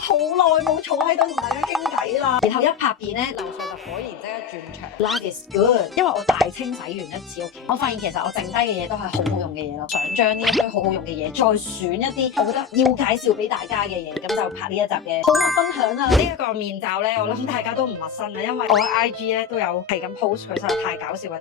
好耐冇坐喺度同大家傾偈啦。然後一拍片咧，樓上就果然即刻轉場。Life is good，因為我大清洗完一次屋企，我發現其實我剩低嘅嘢都係好好用嘅嘢咯。想將呢一堆好好用嘅嘢，再選一啲我覺得要介紹俾大家嘅嘢，咁就拍呢一集嘅好物分享啦。呢一個面罩咧，我諗大家都唔陌生啦，因為我喺 IG 咧都有係咁 post 佢，實在太搞笑啦。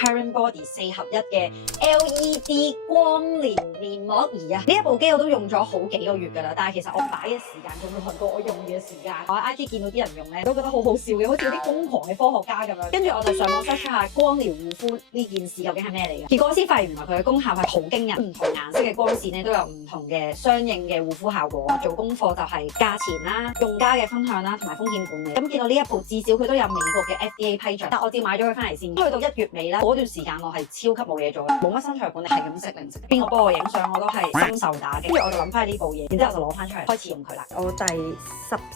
Karen Body 4合1嘅 LED 光療面膜儀啊，呢一部機我都用咗好幾個月㗎啦，但係其實我擺嘅時間仲會耐過我用嘅時間。我喺 IG 見到啲人用咧，都覺得好好笑嘅，好似啲瘋狂嘅科學家咁樣。跟住我就上網 search 下光療護膚呢件事究竟係咩嚟嘅，結果我先發現原來佢嘅功效係好驚人，唔同顏色嘅光線咧都有唔同嘅相應嘅護膚效果。做功課就係價錢啦、用家嘅分享啦，同埋風險管理。咁見到呢一部至少佢都有美國嘅 FDA 批准，但我照買咗佢翻嚟先。去到1月尾啦，嗰段時間我係超級冇嘢做嘅，冇乜身材管理，係咁食零食。邊個幫我影相我都係深受打擊。跟住我就諗翻呢部嘢，然之後我就攞翻出嚟開始用佢啦。我第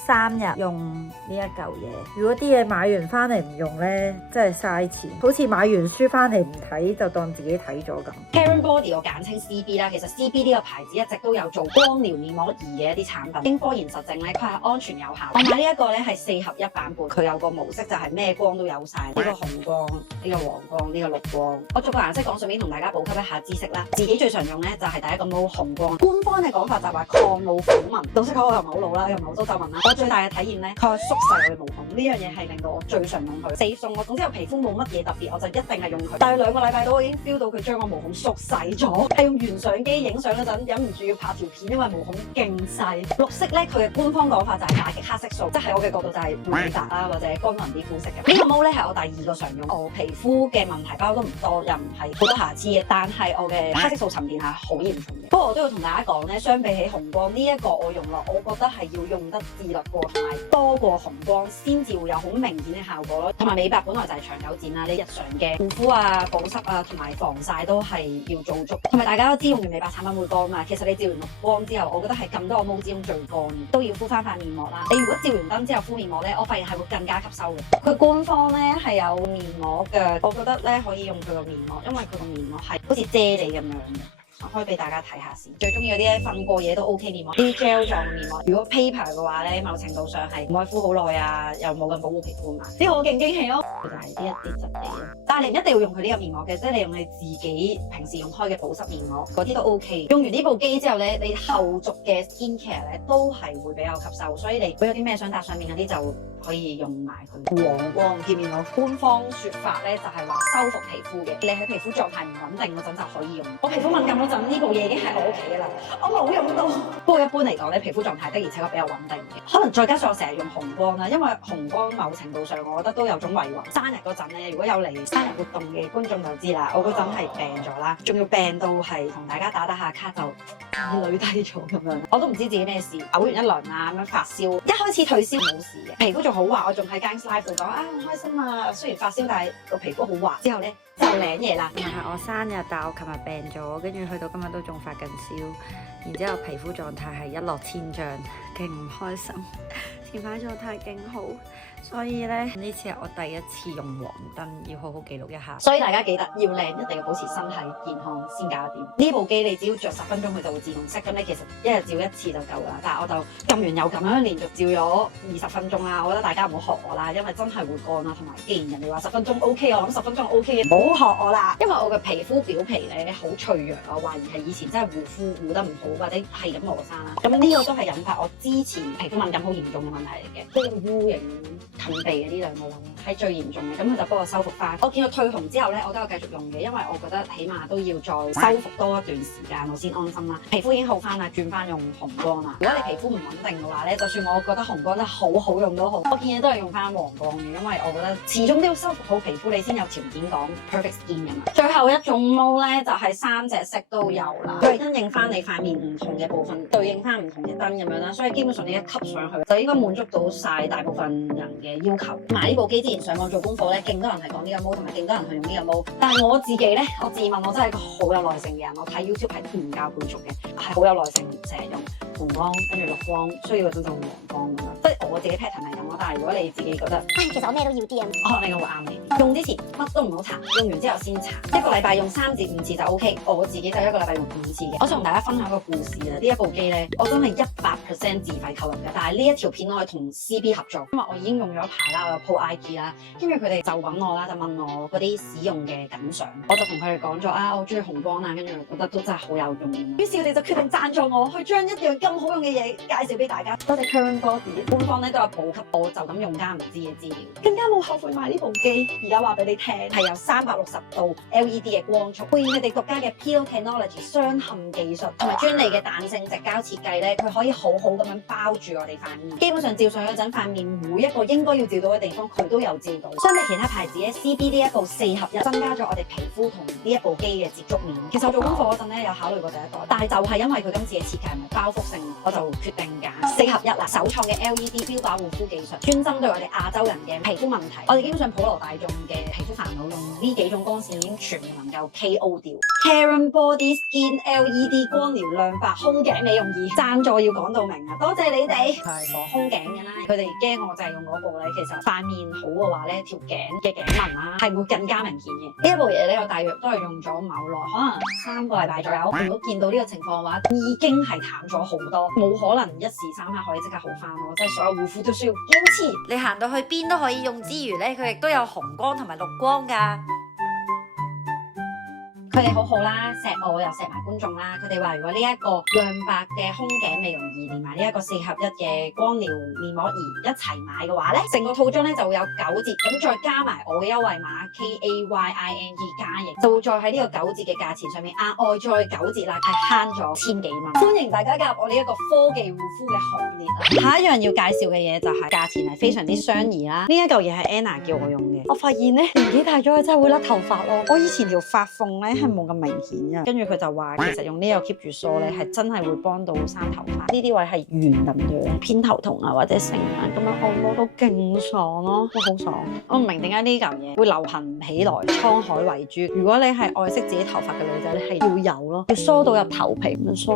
13日用呢一嚿嘢，如果啲嘢買完翻嚟唔用咧，真係嘥錢。好似買完書翻嚟唔睇就當自己睇咗咁。Karen Body 我簡稱 CB 啦，其實 CB 呢個牌子一直都有做光療面膜儀嘅一啲產品，經科研實證咧，佢係安全有效。我買呢一個咧係4合1版本，佢有個模式就係咩光都有晒，呢個紅光、呢個黃光、呢個綠光。我逐個顏色講，順便同大家補給一下知識啦。自己最常用咧就係第一個毛紅光，官方嘅講法就係話抗老虎紋。老實講我又唔係好老啦，又唔係好多皺紋啦。我最大嘅體驗咧，佢縮細我嘅毛孔，呢樣嘢係令到我最常用佢。4送我，總之我皮膚冇乜嘢特別，我就一定係用佢。但係2個禮拜到，我已經 feel 到佢將我毛孔縮細咗，係用原相機影相嗰陣忍唔住要拍條片，因為毛孔勁細。綠色咧，佢嘅官方講法就係打擊黑色素，即係我嘅角度就係美白啦，或者乾紋啲膚色嘅。呢個毛咧係我第2個常用，我皮膚嘅問題包都唔多，又唔係好多瑕疵嘅，但係我嘅黑色素沉澱係好嚴重嘅。不過我都要同大家講咧，相比起紅光呢一個我用落，我覺得係要用得自律過同埋多過紅光先至會有好明顯嘅效果咯。同埋美白本來就係長久戰啦，你日常嘅護膚啊、保濕啊同埋防曬都係要做足。同埋大家都知用完美白產品會乾嘛，其實你照完綠光之後，我覺得係咁多個毛之中最乾嘅，都要敷翻塊面膜啦。你如果照完燈之後敷面膜咧，我發現係會更加吸收嘅。佢官方咧係有面膜嘅，我覺得咧可以用佢個面膜，因為佢個面膜係好似啫喱咁樣嘅。我可以俾大家睇下先。最中意嗰啲咧瞓過夜都 OK 面膜，啲 gel 狀嘅面膜。如果 paper 嘅話咧，某程度上係唔可以敷好耐啊，又冇咁保護皮膚嘛。呢個我勁驚喜咯，就係呢一啲質地咯。但係你唔一定要用佢呢個面膜嘅，即係你用你自己平時用開嘅保濕面膜嗰啲都 OK。用完呢部機之後咧，你後續嘅 skin care 咧都係會比較吸收，所以你如果有啲咩想搭上面嗰啲就可以用埋佢。黃光貼面膜官方説法咧就係話修復皮膚嘅，你喺皮膚狀態唔穩定嗰陣就可以用。我皮膚敏感嗰陣呢部嘢已經喺我屋企㗎啦，我冇用到。不過一般嚟講咧，皮膚狀態的而且確比較穩定嘅。可能再加上我成日用紅光啦，因為紅光某程度上我覺得都有種遺魂。生日嗰陣咧，如果有嚟生日活動嘅觀眾就知啦，我嗰陣係病咗啦，仲要病到係同大家打下卡就女低咗咁樣。我都唔知自己咩事，嘔完一輪啊咁樣發燒，一開始退燒冇事嘅，皮膚仲好滑，我仲喺間 live 度講啊好開心啊，雖然發燒但係個皮膚好滑。之後咧就領嘢啦。今日係我生日，但我琴日病咗，跟住去到今日都仲發緊燒，然之後皮膚狀態係一落千丈，勁唔開心。前排狀態勁好，所以咧呢次係我第一次用黃燈，要好好記錄一下。所以大家記得要靚，一定要保持身體健康先搞得掂。呢部機你只要着10分鐘佢就會自動熄，咁你其實一日照1次就夠啦。但係我就撳完又撳咁樣連續照咗20分鐘啦。我覺得大家唔好學我啦，因為真係會乾啦。同埋既然人哋話10分鐘 OK，我諗10分鐘 OK 嘅，唔好學我啦。因為我嘅皮膚表皮咧好脆弱，我懷疑係以前真係護膚護得唔好，或者係咁磨生啦。咁呢個都係引發我之前皮膚敏感好嚴重嘅問題嚟嘅，即係 U 型近鼻嘅呢兩個位係最嚴重嘅。咁佢就幫我修復翻。我見佢退紅之後咧，我都有繼續用嘅，因為我覺得起碼都要再修復多一段時間，我先安心啦。皮膚已經好翻啦，轉翻用紅光啦。如果你皮膚唔穩定嘅話咧，就算我覺得紅光真係好好用都好，我建議都係用翻黃光嘅，因為我覺得始終都要修復好皮膚，你先有條件講 perfect skin 㗎嘛。最後一種毛咧就係3隻色都有啦，佢係因應翻你塊面唔同嘅部分，對應翻唔同嘅燈咁樣啦，所以基本上你一吸上去就應該滿足到晒大部分人嘅要求。買呢部機之前上網做功課咧，勁多人係講呢個毛，同埋勁多人去用呢個毛。但係我自己咧，我自問我真係一個好有耐性嘅人，我睇 YouTube 係唔教半熟嘅，係好有耐性，成日用紅光跟住綠光，需要嗰陣就用黃光咁樣。即係我自己 pattern 係咁咯，但係如果你自己覺得，其實我咩都要啲啊，可能呢個會啱你。用之前乜都唔好搽，用完之後先搽。一個禮拜用3至5次就 OK。我自己就一個禮拜用5次嘅。我想同大家分享一個故事啊！呢一部機咧，我真係100%自費購入嘅。但係呢一條片我係同 CB 合作，因為我已經用咗一排啦，我有 po IG 啦，跟住佢哋就揾我啦，就問我嗰啲使用嘅感想。我就同佢哋講咗啊，我中意紅光啊，跟住覺得都真係好有用。於是佢哋就決定贊助我，去將一樣咁好用嘅嘢介紹俾大家。多謝 Current Body 官方咧都有補給我就咁用家唔知嘅資料，更加冇後悔買呢部機。而家話俾你聽，係有360度 LED 嘅光束，配以佢哋獨家嘅 Peel Technology 雙嵌技術同埋專利嘅彈性直膠設計咧，佢可以好好咁樣包住我哋塊面。基本上照上嗰陣，塊面每一個應該要照到嘅地方，佢都有照到。相比其他牌子咧，CB 呢一部4合1增加咗我哋皮膚同呢一部機嘅接觸面。其實我做功課嗰陣咧有考慮過第一個，但係就係因為佢今次嘅設計唔係包覆性，我就決定揀4合1啦。首創嘅 LED 標靶護膚技術，專針對我哋亞洲人嘅皮膚問題。我哋基本上普羅大眾嘅皮膚煩惱，用呢幾種光線已經全部能夠 KO 掉。Current Body Skin LED 光療亮白胸頸美容儀，贊助要講到明啊！多謝你哋。係個胸頸嘅啦，佢哋驚我就係用嗰部咧，其實塊面好嘅話咧，條頸嘅頸紋啦係會更加明顯嘅。呢一部嘢咧，我大約都係用咗冇耐，可能3個禮拜左右。如果見到呢個情況嘅話，已經係淡咗好多，冇可能一時三刻可以即刻好翻咯。即係所有護膚都需要堅持。你行到去邊都可以用之餘咧，佢亦都有紅光同埋綠光㗎。佢哋好好啦，錫我又錫埋觀眾啦。佢哋話如果呢一個亮白嘅胸頸美容儀連埋呢一個4合1嘅光療面膜儀一齊買嘅話咧，成個套裝咧就會有9折，咁再加埋我嘅優惠碼 KAYING 加型，就會再喺呢個9折嘅價錢上面額外再9折啦，係慳咗1000幾蚊。歡迎大家加入我呢一個科技護膚嘅行列啊！下一樣要介紹嘅嘢就係價錢係非常之相宜啦。呢一嚿嘢係 Anna 叫我用嘅，我發現咧年紀大咗真係會甩頭髮咯。我以前條髮縫咧冇咁明顯嘅，跟住佢就話其實用呢個 keep 住梳咧係真係會幫到生頭髮，呢啲位係圓咁樣，偏頭痛啊或者成啊咁樣按摩都勁爽咯，都好爽。我唔明點解呢嚿嘢會流行起來，滄海遺珠。如果你係愛惜自己頭髮嘅女仔，你係要有咯，要梳到入頭皮，咁梳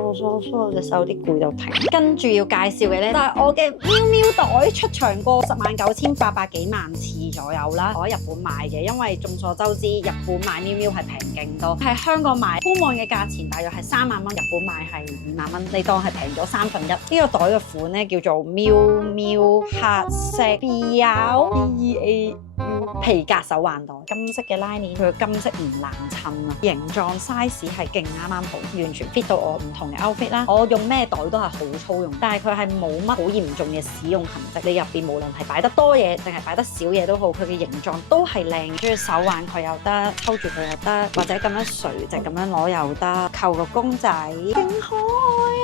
到隻手有啲攰就停。跟住要介紹嘅咧就係我嘅喵喵袋，出場過19800幾萬次左右啦。我喺日本買嘅，因為眾所周知日本買喵喵係平勁多，喺香港買官網嘅價錢大約係3萬蚊，日本買係2萬蚊，你當係平咗1/3。呢個袋嘅款咧叫做喵喵黑色 BEAU 皮革手環袋，金色嘅拉鏈，佢嘅金色唔難襯啊，形狀 size 係勁啱啱好，完全 fit 到我唔同嘅 outfit 啦。我用咩袋都係好粗用，但係佢係冇乜好嚴重嘅使用痕跡。你入邊無論係擺得多嘢定係擺得少嘢都好，佢嘅形狀都係靚。中意手環佢又得，抽住佢又得，或者咁樣垂直咁樣攞又得，扣個公仔，勁可愛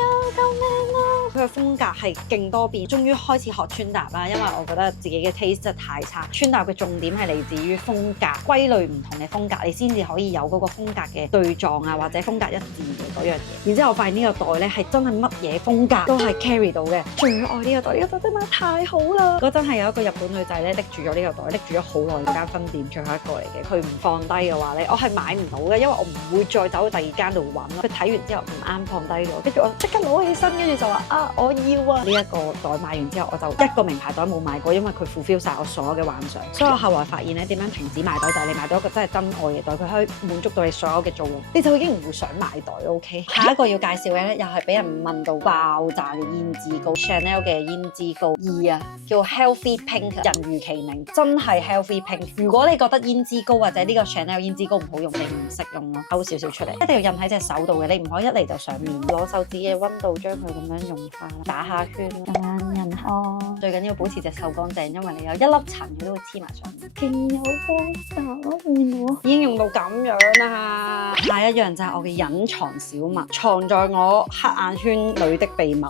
啊！救命啊！佢嘅風格係勁多變，終於開始學穿搭啦，因為我覺得自己嘅 taste 真係太差。穿搭嘅重點係嚟自於風格，歸類唔同嘅風格，你先至可以有嗰個風格嘅對撞啊，或者風格一致嘅嗰樣嘢。然之後我發現呢個袋咧係真係乜嘢風格都係 carry 到嘅，最愛呢個袋，呢個袋真係太好啦！嗰陣係有一個日本女仔咧拎住咗呢個袋，拎住咗好耐，嗰間分店最後一個嚟嘅，佢唔放低嘅話咧，我係買唔到嘅，因為我唔會再走去第二間度揾。佢睇完之後唔啱放低咗，跟住我即刻攞起身，跟住就話啊我要啊！呢一個袋買完之後，我就一個名牌袋冇買過，因為佢 fulfill 晒我所有嘅幻想。所以我後來發現咧，點樣停止買袋就係你買到一個真係真愛嘅袋，佢可以滿足到你所有嘅造用，你就已經唔會想買袋。OK， 下一個要介紹嘅咧，又係俾人問到爆炸嘅胭脂膏 ，Chanel 嘅胭脂膏2啊，叫 Healthy Pink， 人如其名，真係 Healthy Pink。如果你覺得胭脂膏或者呢個 Chanel 胭脂膏唔好用，你唔識用咯，勾少少出嚟，一定要印喺隻手度嘅，你唔可以一嚟就上面，攞手指嘅溫度將佢咁樣融化，打下圈，人看。最緊要保持隻手乾淨，因為你有一粒塵佢都會黐埋上面，勁有光澤咯，見到已經用到咁樣啦。下一樣就係我嘅隱藏小物，藏在我黑眼圈裏的秘密。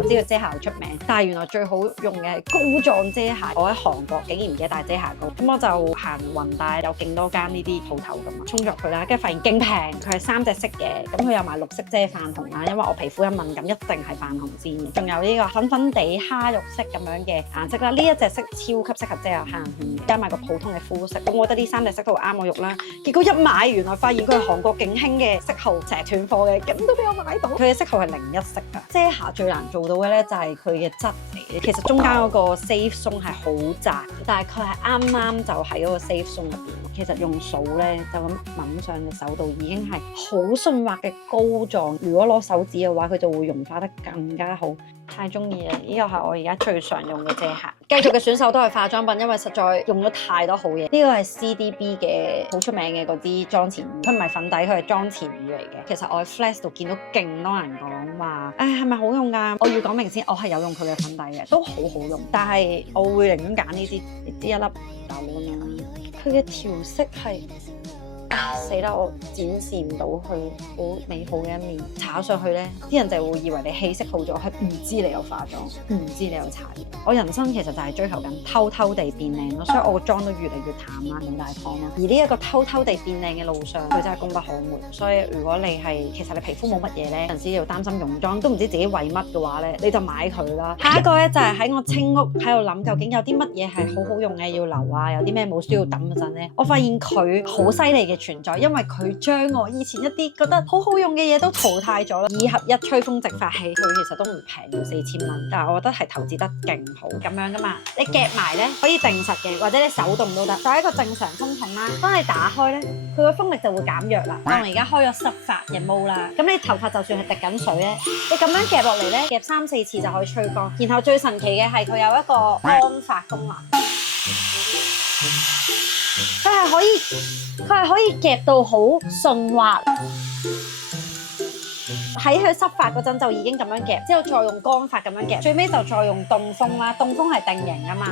我知道遮瑕好出名，但係原來最好用嘅係膏狀遮瑕。我喺韓國竟然唔記得帶遮瑕膏，咁我就行雲帶有勁多間呢啲鋪頭噶嘛，衝咗佢啦，跟住發現勁平，佢係3隻色嘅，咁佢有埋綠色遮泛紅啦，因為我皮膚有敏感感一定係泛紅先。仲有呢個粉粉地蝦肉色咁樣嘅顏色啦，呢一隻色超級適合遮有黑眼圈，加埋個普通嘅膚色。咁我覺得呢3隻色都啱我肉啦。結果一買原來發現佢係韓國勁興嘅色號，成日斷貨嘅，咁都俾我買到。佢嘅色號係01色啊。遮瑕最難做到嘅咧就係佢嘅質地，其實中間嗰個 safe zone 係好窄，但係佢係啱啱就喺嗰個 safe zone 入邊。其實用掃咧就咁抿上隻手度已經係好順滑嘅膏狀，如果攞手指嘅話，佢就會溶化得更加好。太中意啦！呢個係我而家最常用嘅遮瑕。繼續嘅選手都係化妝品，因為實在用咗太多好嘢。呢個係 CDB 嘅好出名嘅嗰支妝前乳，佢唔係粉底，佢係妝前乳嚟嘅。其實我喺 Flash 度見到勁多人講話，係咪好用㗎？我要講明先，我係有用佢嘅粉底嘅，都好好用。但係我會寧願揀呢啲，呢一粒豆咁樣。佢嘅調色係。死啦！我展示唔到佢好美好嘅一面，搽上去咧，啲人就會以為你氣色好咗，係唔知你有化妝，唔知你有搽嘢。我人生其實就係追求緊偷偷地變靚咯，所以我個妝都越嚟越淡啦，冇大方啦。而呢一個偷偷地變靚嘅路上，佢真係功不可沒。所以如果你係其實你皮膚冇乜嘢咧，有陣時要擔心溶妝，都唔知自己為乜嘅話咧，你就買佢啦。下一個咧就係喺我清屋喺度諗，究竟有啲乜嘢係好好用嘅要留啊，有啲咩冇需要抌嗰陣咧，我發現佢好犀利嘅存在，因為佢將我以前一啲覺得好好用嘅嘢都淘汰咗啦。2合1吹風直髮器，佢其實都唔平，要4000蚊，但係我覺得係投資得勁好咁樣噶嘛。你夾埋咧可以定實嘅，或者你手動都得，就係一個正常風筒啦。當你打開咧，佢個風力就會減弱啦。當我而家開咗濕髮嘅毛啦，咁你頭髮就算係滴緊水咧，你咁樣夾落嚟咧，夾3-4次就可以吹乾。然後最神奇嘅係佢有一個乾髮功能。佢係可以夾到好順滑，喺佢濕髮嗰陣就已經咁樣夾，之後再用乾髮咁樣夾，最尾就再用凍風啦，凍風係定型㗎嘛。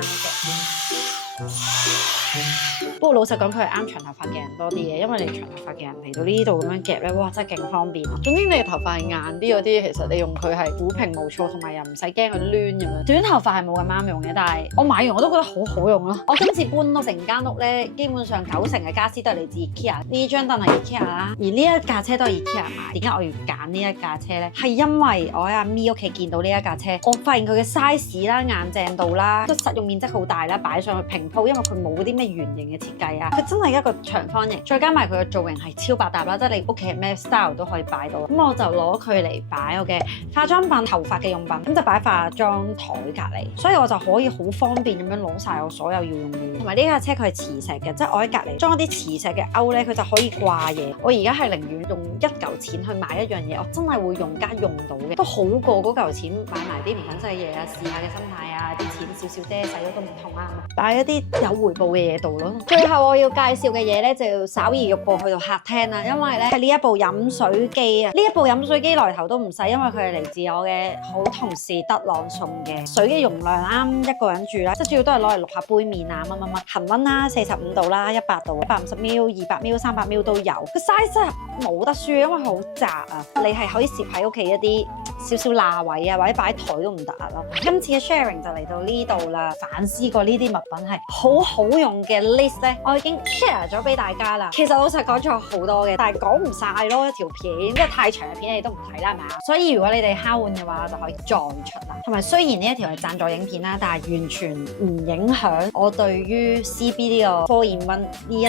不過老實講，佢係啱長頭髮嘅人多啲嘅，因為你長頭髮嘅人嚟到呢度咁樣夾咧，哇，真係勁方便啊！總之你嘅頭髮係硬啲嗰啲，其實你用佢係撫平無錯，同埋又唔使驚佢攣咁樣。短頭髮係冇咁啱用嘅，但係我買完我都覺得好好用咯。我今次搬屋成間屋咧，基本上90%嘅家私都係嚟自 IKEA。呢張凳係 IKEA 啦，而呢一架車都係 IKEA 買。點解我要揀呢一架車咧？係因為我喺阿咪屋企見到呢一架車，我發現佢嘅 size 啦、硬淨度啦，都實用面積好大啦，擺上去平鋪，因為佢冇嗰啲咩圓形嘅設計啊，佢真係一個長方形，再加埋佢嘅造型係超百搭啦，即係你屋企係咩 style 都可以擺到。咁我就攞佢嚟擺我嘅化妝品、頭髮嘅用品，咁就擺化妝台隔離，所以我就可以好方便咁樣攞晒我所有要用嘅嘢。同埋呢架車佢係磁石嘅，即係我喺隔離裝一啲磁石嘅鈎咧，佢就可以掛嘢。我而家係寧願用1嚿錢去買一樣嘢，我真係會用加用到嘅，都好過嗰嚿錢買埋啲唔緊使嘅嘢啊，試下嘅心態啊，啲錢少少啫，使咗都唔痛啊，擺一啲有回報嘅嘢度咯。最後我要介紹嘅嘢咧，就要稍移喐過去到客廳啦，因為咧係呢一部飲水機啊，呢一部飲水機來頭都唔細，因為佢係嚟自我嘅好同事德朗送嘅，水嘅容量啱一個人住啦，即係主要都係攞嚟淥下杯麵啊，乜恒溫啦，45度啦，100度，150ml、200ml、300ml 都有，個 size 真係冇得輸，因為好窄啊，你係可以攝喺屋企一啲少少罅位啊，或者擺喺台都唔得咯。今次嘅 sharing 就嚟到呢度啦，反思過呢啲物品係好好用嘅 list 咧，我已經 share 咗俾大家啦。其實老實講咗好多嘅，但係講唔晒咯，一條片，因為太長嘅片你都唔睇啦，係咪啊？所以如果你哋敲碗嘅話，就可以再出啦。同埋雖然呢一條係贊助影片啦，但係完全唔影響我對於 CB 呢個 4-in-1呢一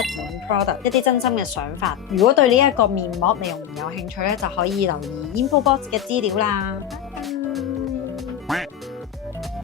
款 product 一啲真心嘅想法。如果對呢一個面膜美容有興趣咧，就可以留意 info box 嘅資料啦。